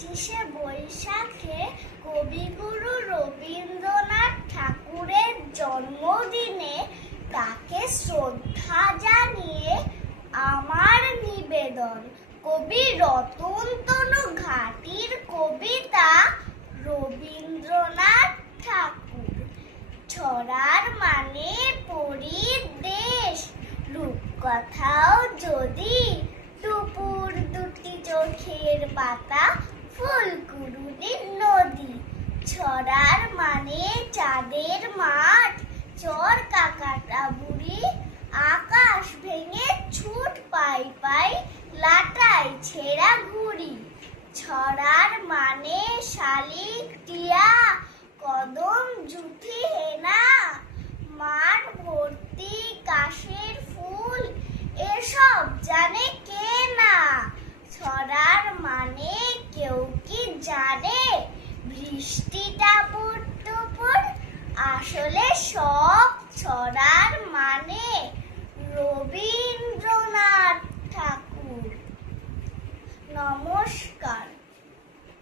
25শে বৈশাখে কবিগুরু রবীন্দ্রনাথ ঠাকুরের জন্মদিনে তাকে শ্রদ্ধা জানিয়ে আমার নিবেদন। কবি রতনতনু ঘাটির কবিতা রবীন্দ্রনাথ ঠাকুর। ছড়ার মানে পরীর দেশ, রূপকথাও যদি দুপুর দুটি চোখের পাতা, ফুলকুরুনির নদী। ছড়ার মানে চাঁদের মাঠ, চর কাকাটা বুড়ি, আকাশ ভেঙে ছুট পাই পাই, লাটাই ছেঁড়া ঘুড়ি। ছড়ার মানে শালিক টিয়া, কদম জুথি হেনা, মাঠ ভর্তি কাশের ফুল, এসব জানে কে না। ছড়ার মানে কেউ কি জানে বৃষ্টিটা পুট আসলে সব